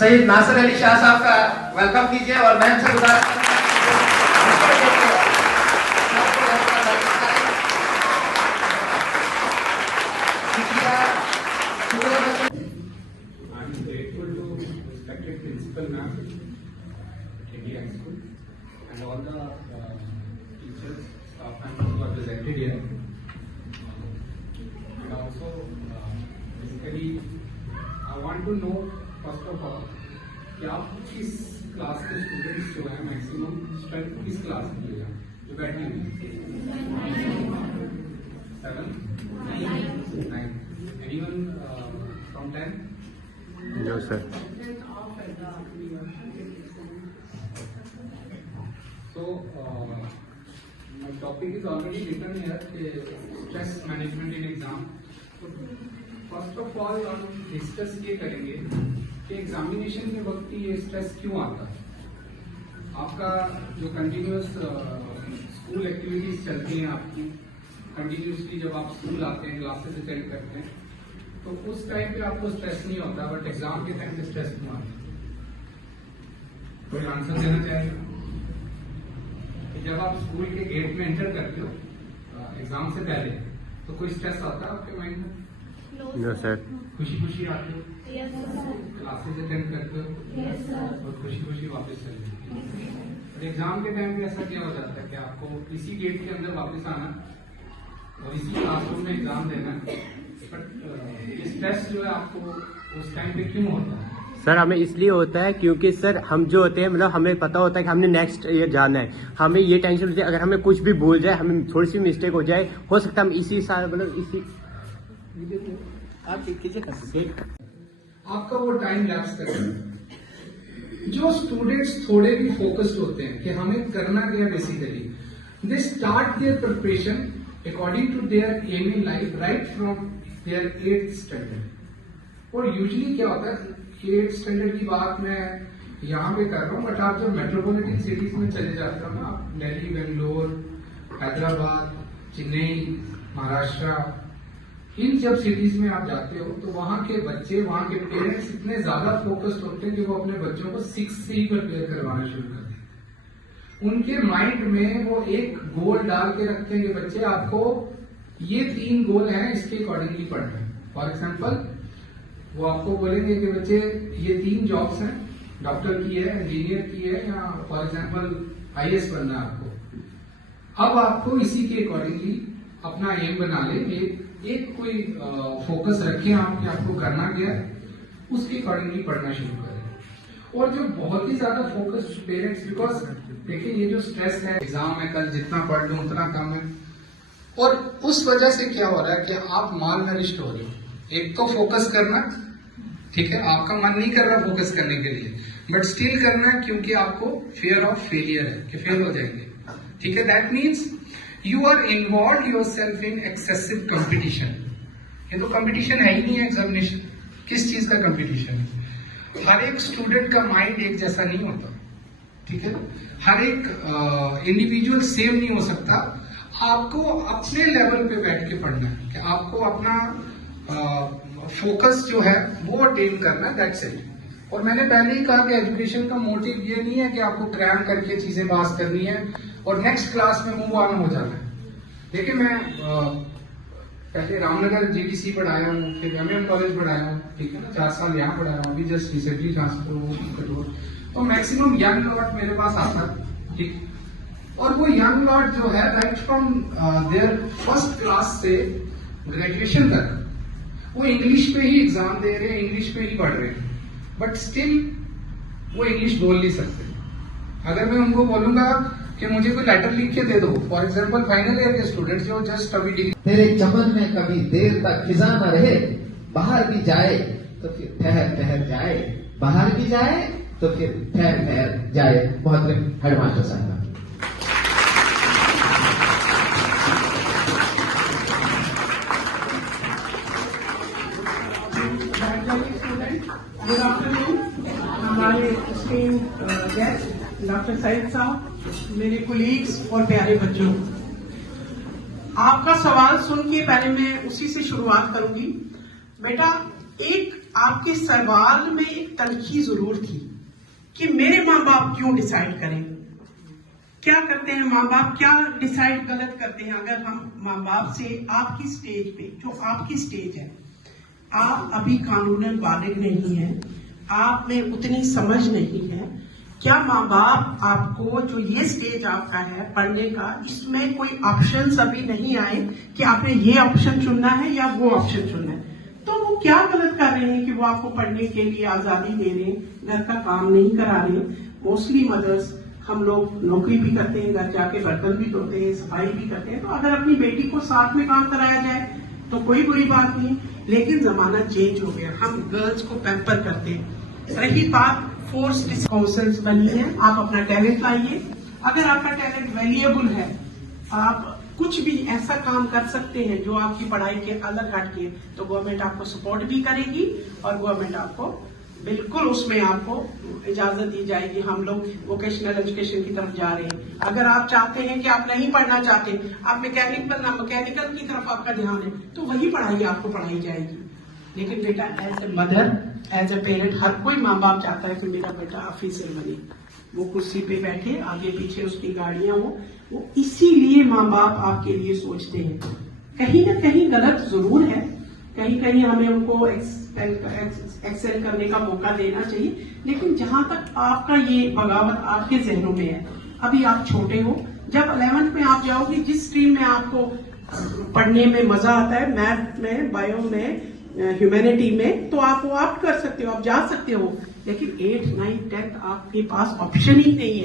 सईद नासिर अली शाह साहब का वेलकम कीजिए और बहन से गुजारिश and all the teachers, staff members who are presented here. And also, basically, I want to know first of all, कि आप किस क्लास के स्टूडेंट्स जो है मैक्सिमम स्ट्रेंथ किस क्लास में लेगा जो बैठे हैं 7, 9, anyone from 10? No sir. So, my topic is already written here, stress management in exam. So, first of all, हम डिस्कस ये करेंगे कि एग्जामिनेशन के वक्त ये स्ट्रेस क्यों आता है। आपका जो कंटिन्यूस स्कूल एक्टिविटीज चलती हैं आपकी कंटिन्यूसली, जब आप स्कूल आते हैं, क्लासेस अटेंड करते हैं, तो उस टाइम पे आपको स्ट्रेस नहीं होता, बट एग्जाम के टाइम पे स्ट्रेस क्यों आता है? कोई आंसर देना चाहेगा? जब आप स्कूल के गेट में एंटर करते हो एग्जाम से पहले, तो कोई स्ट्रेस आता है आपके माइंड में? No sir. खुशी खुशी आते हो, क्लासेस अटेंड करते हो और खुशी खुशी वापस चले जाते हो। एग्जाम के टाइम पे ऐसा क्या हो जाता है कि आपको इसी गेट के अंदर वापस आना और इसी क्लासरूम में एग्जाम देना, बट स्ट्रेस जो है आपको उस टाइम पे क्यों होता है? सर हमें इसलिए होता है क्योंकि सर हम जो होते हैं मतलब हमें पता होता है कि हमने नेक्स्ट ईयर जाना है, हमें ये टेंशन होती है अगर हमें कुछ भी भूल जाए, हमें थोड़ी सी मिस्टेक हो जाए, हो सकता है हम इसी साल मतलब इसी आपका वो टाइम लैप्स करेगा। जो स्टूडेंट्स थोड़े भी फोकस्ड होते हैं कि हमें करना क्या, basically they start their preparation according to their aim in life right from their 8th standard. और यूजुअली क्या होता है, 8th स्टैंडर्ड की बात मैं यहाँ पे कर रहा हूँ, बट आप जब मेट्रोपॉलिटन सिटीज में चले जाते हो ना, आप दिल्ली, बेंगलोर, हैदराबाद, चेन्नई, महाराष्ट्र, इन जब सिटीज में आप जाते हो तो वहां के बच्चे, वहां के पेरेंट्स इतने ज्यादा फोकस्ड होते हैं कि वो अपने बच्चों को 6 से ही प्रिपेयर करवाना शुरू कर देते हैं। उनके माइंड में वो एक गोल डाल के रखते हैं कि बच्चे आपको ये 3 गोल हैं, इसके अकॉर्डिंगली पढ़ना है। फॉर एग्जाम्पल वो आपको बोलेंगे कि बच्चे ये 3 जॉब्स हैं, डॉक्टर की है, इंजीनियर की है, या फॉर एग्जाम्पल IAS बनना है आपको। अब आपको इसी के अकॉर्डिंगली अपना एम बना ले, एक कोई फोकस रखें आप कि आपको करना क्या है, उसके अकॉर्डिंगली पढ़ना शुरू करें। और जो बहुत ही ज्यादा फोकस पेरेंट्स, बिकॉज देखिए ये जो स्ट्रेस है एग्जाम में, कल जितना पढ़ लूं उतना कम है, और उस वजह से क्या हो रहा है कि आप माल नरिश्ड हो रहे हो। एक तो फोकस करना, ठीक है, आपका मन नहीं कर रहा फोकस करने के लिए, बट स्टिल करना है क्योंकि आपको फियर ऑफ फेलियर है कि फेल हो जाएंगे, ठीक है। That means you are involve yourself in excessive competition. ये तो कंपटीशन है ही नहीं है एग्जामिनेशन, किस चीज का कंपटीशन है? हर एक स्टूडेंट का माइंड एक जैसा नहीं होता, ठीक है, हर एक इंडिविजुअल सेम नहीं हो सकता। आपको अपने लेवल पे बैठ के पढ़ना है कि आपको अपना फोकस जो है वो अटेन करना है, दैट्स इट। और मैंने पहले ही कहा कि एजुकेशन का मोटिव ये नहीं है कि आपको क्रैम करके चीजें पास करनी है और नेक्स्ट क्लास में मूव ऑन हो जाना है। देखिए मैं पहले रामनगर GDC पढ़ाया हूँ, फिर MM कॉलेज पढ़ाया हूँ, ठीक है ना, 4 साल यहाँ पढ़ाया हूँ, अभी जस्ट रिसेंटली ट्रांसफर। तो मैक्सिमम यंग लॉट मेरे पास आता है, ठीक। और वो यंग लॉट जो है right from their first class से ग्रेजुएशन तक वो इंग्लिश पे ही एग्जाम दे रहे हैं, इंग्लिश पे ही पढ़ रहे हैं, बट स्टिल वो इंग्लिश बोल नहीं सकते। अगर मैं उनको बोलूंगा कि मुझे कोई लेटर लिख के दे दो, फॉर एग्जांपल फाइनल ईयर के स्टूडेंट्स जो जस्ट अभी डिग्री, तेरे चमन में कभी देर तक खिजा न रहे, बाहर भी जाए तो फिर ठहर ठहर जाए, बाहर भी जाए तो फिर ठहर ठहर जाए। बहुत हेडमास्टर साहब गुड आफ्टरनून। हमारे स्टीम्ड गेस्ट डॉक्टर सईद साहब, मेरे कुलीग्स और प्यारे बच्चों, आपका सवाल सुन के पहले मैं उसी से शुरुआत करूंगी। बेटा, एक आपके सवाल में एक तनखी जरूर थी कि मेरे माँ बाप क्यों डिसाइड करें, क्या करते हैं माँ बाप, क्या डिसाइड गलत करते हैं। अगर हम माँ बाप से आपकी स्टेज पे, जो आपकी स्टेज है, आप अभी कानूनन बालिग नहीं है, आप में उतनी समझ नहीं है, क्या माँ बाप आपको जो ये स्टेज आपका है पढ़ने का, इसमें कोई ऑप्शन अभी नहीं आए कि आपने ये ऑप्शन चुनना है या वो ऑप्शन चुनना है, तो वो क्या गलत कर रहे हैं कि वो आपको पढ़ने के लिए आजादी दे रहे हैं, घर का काम नहीं करा रहे। मोस्टली मदर्स, हम लोग नौकरी भी करते हैं, घर जाके बर्तन भी धोते हैं, सफाई भी करते हैं, तो अगर अपनी बेटी को साथ में काम कराया जाए तो कोई बुरी बात नहीं। लेकिन जमाना चेंज हो गया, हम गर्ल्स को पैम्पर करते हैं। रही बात फोर्स काउंसिल्स बनी है, आप अपना टैलेंट लाइए, अगर आपका टैलेंट वैल्यूएबल है, आप कुछ भी ऐसा काम कर सकते हैं जो आपकी पढ़ाई के अलग हटके, तो गवर्नमेंट आपको सपोर्ट भी करेगी और गवर्नमेंट आपको बिल्कुल उसमें आपको इजाजत दी जाएगी। हम लोग वोकेशनल एजुकेशन की तरफ जा रहे हैं। अगर आप चाहते हैं कि आप नहीं पढ़ना चाहते, आप मैकेनिकल की तरफ आपका ध्यान है, तो वही पढ़ाई आपको पढ़ाई जाएगी। लेकिन बेटा, as a mother, as a parent, हर कोई माँ बाप चाहता है कि मेरा बेटा ऑफिसर बने, वो कुर्सी पे बैठे, आगे पीछे उसकी गाड़ियां हो, वो इसीलिए माँ बाप आपके लिए सोचते हैं। कहीं ना कहीं गलत जरूर है, कहीं कहीं हमें उनको एक्सेल करने का मौका देना चाहिए, लेकिन जहां तक आपका ये बगावत आपके जहनों में है, अभी आप छोटे हो, जब 11th में आप जाओगे, जिस स्ट्रीम में आपको पढ़ने में मजा आता है, मैथ में, बायो में, ह्यूमैनिटी में, तो आप वो ऑप्ट कर सकते हो, आप जा सकते हो। लेकिन 8th, 9th, 10th आपके पास ऑप्शन ही नहीं है।